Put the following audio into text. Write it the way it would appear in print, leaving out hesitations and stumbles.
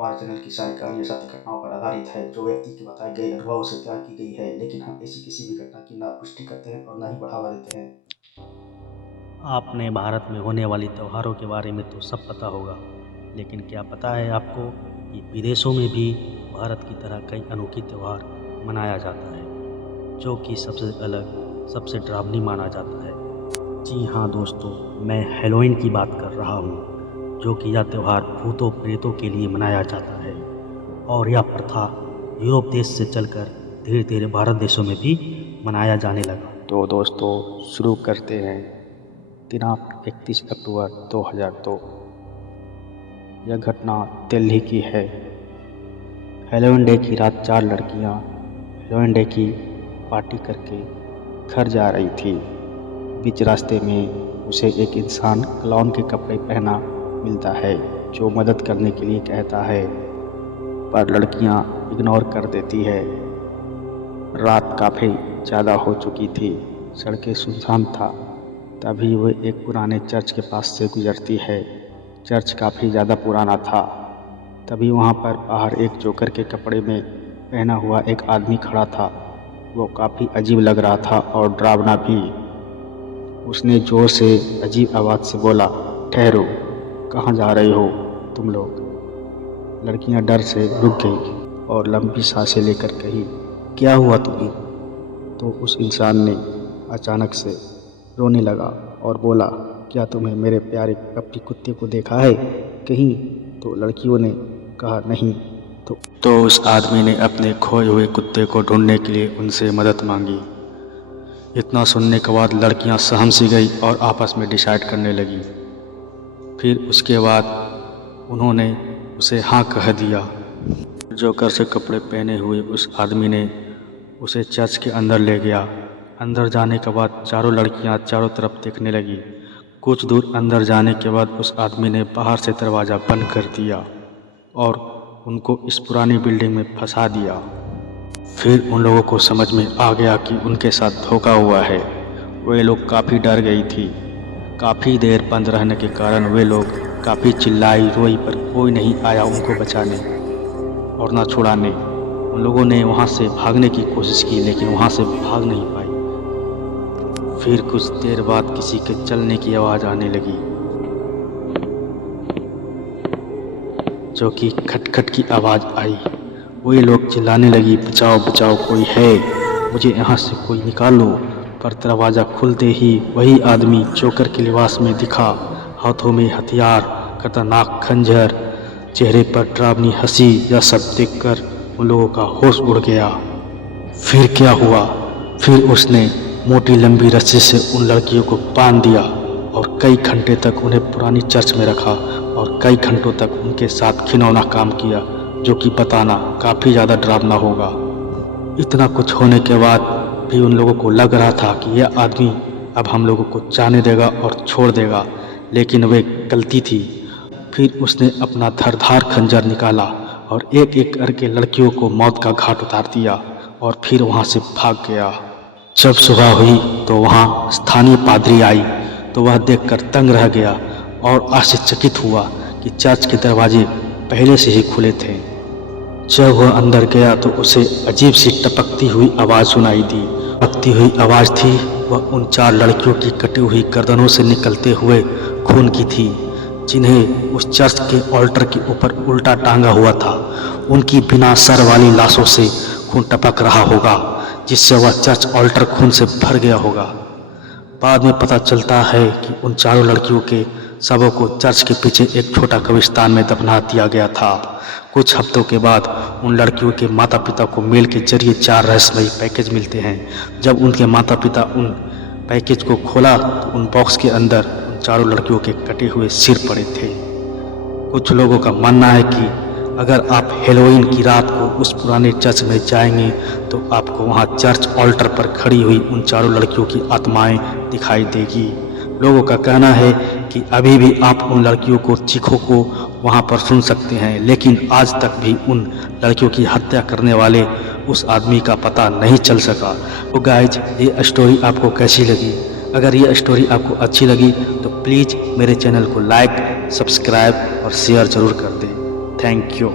हमारे चैनल की सारी कहानियाँ सत्य घटनाओं पर आधारित है। जो व्यक्ति के बताए गए अनुभवों से तैयार की गई है, लेकिन हम ऐसी किसी भी घटना की ना पुष्टि करते हैं और ना ही बढ़ावा देते हैं। आपने भारत में होने वाली त्योहारों के बारे में तो सब पता होगा, लेकिन क्या पता है आपको कि विदेशों में भी भारत की तरह कई अनोखे त्यौहार मनाया जाता है, जो कि सबसे अलग, सबसे डरावनी माना जाता है। जी हाँ दोस्तों, मैं हैलोवीन की बात कर रहा हूँ, जो कि यह त्यौहार भूतों प्रेतों के लिए मनाया जाता है। और यह प्रथा यूरोप देश से चलकर धीरे धीरे भारत देशों में भी मनाया जाने लगा। तो दोस्तों शुरू करते हैं। दिनांक 31 अक्टूबर 2002। यह घटना दिल्ली की है। हैलोवीन डे की रात 4 लड़कियां हैलोवीन डे की पार्टी करके घर जा रही थी। बीच रास्ते में उसे एक इंसान क्लाउन के कपड़े पहना मिलता है, जो मदद करने के लिए कहता है, पर लड़कियां इग्नोर कर देती है। रात काफ़ी ज़्यादा हो चुकी थी, सड़कें सुनसान था। तभी वो एक पुराने चर्च के पास से गुजरती है। चर्च काफ़ी ज़्यादा पुराना था। तभी वहाँ पर बाहर एक जोकर के कपड़े में पहना हुआ एक आदमी खड़ा था। वो काफ़ी अजीब लग रहा था और डरावना भी। उसने जोर से अजीब आवाज़ से बोला, ठहरो, कहाँ जा रहे हो तुम लोग? लड़कियां डर से रुक गई और लंबी सांसें लेकर कही, क्या हुआ तुम्हें? तो उस इंसान ने अचानक से रोने लगा और बोला, क्या तुम्हें मेरे प्यारे पप्पी कुत्ते को देखा है कहीं? तो लड़कियों ने कहा, नहीं। तो उस आदमी ने अपने खोए हुए कुत्ते को ढूंढने के लिए उनसे मदद मांगी। इतना सुनने के बाद लड़कियां सहम सी गई और आपस में डिसाइड करने लगी। फिर उसके बाद उन्होंने उसे हाँ कह दिया। जोकर से कपड़े पहने हुए उस आदमी ने उसे चर्च के अंदर ले गया। अंदर जाने के बाद चारों लड़कियां चारों तरफ देखने लगी। कुछ दूर अंदर जाने के बाद उस आदमी ने बाहर से दरवाज़ा बंद कर दिया और उनको इस पुरानी बिल्डिंग में फंसा दिया। फिर उन लोगों को समझ में आ गया कि उनके साथ धोखा हुआ है। वे लोग काफ़ी डर गई थी। काफ़ी देर बंद रहने के कारण वे लोग काफ़ी चिल्लाई रोई, पर कोई नहीं आया उनको बचाने और ना छुड़ाने। उन लोगों ने वहाँ से भागने की कोशिश की, लेकिन वहाँ से भाग नहीं पाई। फिर कुछ देर बाद किसी के चलने की आवाज़ आने लगी, जो कि खटखट की आवाज़ आई। वे लोग चिल्लाने लगी, बचाओ बचाओ, कोई है, मुझे यहाँ से कोई निकालो। पर दरवाज़ा खुलते ही वही आदमी जोकर के लिबास में दिखा, हाथों में हथियार, खतरनाक खंजर, चेहरे पर डरावनी हंसी। यह सब देखकर उन लोगों का होश उड़ गया। फिर क्या हुआ? फिर उसने मोटी लंबी रस्सी से उन लड़कियों को बांध दिया और कई घंटे तक उन्हें पुरानी चर्च में रखा और कई घंटों तक उनके साथ घिनौना काम किया, जो कि बताना काफ़ी ज़्यादा डरावना होगा। इतना कुछ होने के बाद भी उन लोगों को लग रहा था कि यह आदमी अब हम लोगों को जाने देगा और छोड़ देगा, लेकिन वे गलती थी। फिर उसने अपना धारदार खंजर निकाला और एक एक करके लड़कियों को मौत का घाट उतार दिया और फिर वहाँ से भाग गया। जब सुबह हुई तो वहाँ स्थानीय पादरी आई, तो वह देखकर दंग रह गया और आश्चर्यचकित हुआ कि चर्च के दरवाजे पहले से ही खुले थे। जब वह अंदर गया तो उसे अजीब सी टपकती हुई आवाज़ सुनाई दी। टपकती हुई आवाज़ थी वह उन 4 लड़कियों की कटी हुई गर्दनों से निकलते हुए खून की थी, जिन्हें उस चर्च के ऑल्टर के ऊपर उल्टा टांगा हुआ था। उनकी बिना सर वाली लाशों से खून टपक रहा होगा, जिससे वह चर्च ऑल्टर खून से भर गया होगा। बाद में पता चलता है कि उन चारों लड़कियों के शवों को चर्च के पीछे एक छोटा कब्रिस्तान में दफना दिया गया था। कुछ हफ्तों के बाद उन लड़कियों के माता पिता को मेल के जरिए 4 रहस्यमयी पैकेज मिलते हैं। जब उनके माता पिता उन पैकेज को खोला तो उन बॉक्स के अंदर उन चारों लड़कियों के कटे हुए सिर पड़े थे। कुछ लोगों का मानना है कि अगर आप हैलोवीन की रात को उस पुराने चर्च में जाएंगे तो आपको वहां चर्च ऑल्टर पर खड़ी हुई उन चारों लड़कियों की आत्माएं दिखाई देगी। लोगों का कहना है कि अभी भी आप उन लड़कियों को चीखों को वहां पर सुन सकते हैं, लेकिन आज तक भी उन लड़कियों की हत्या करने वाले उस आदमी का पता नहीं चल सका। तो गाइज, ये स्टोरी आपको कैसी लगी? अगर ये स्टोरी आपको अच्छी लगी तो प्लीज़ मेरे चैनल को लाइक, सब्सक्राइब और शेयर ज़रूर कर दें। Thank you.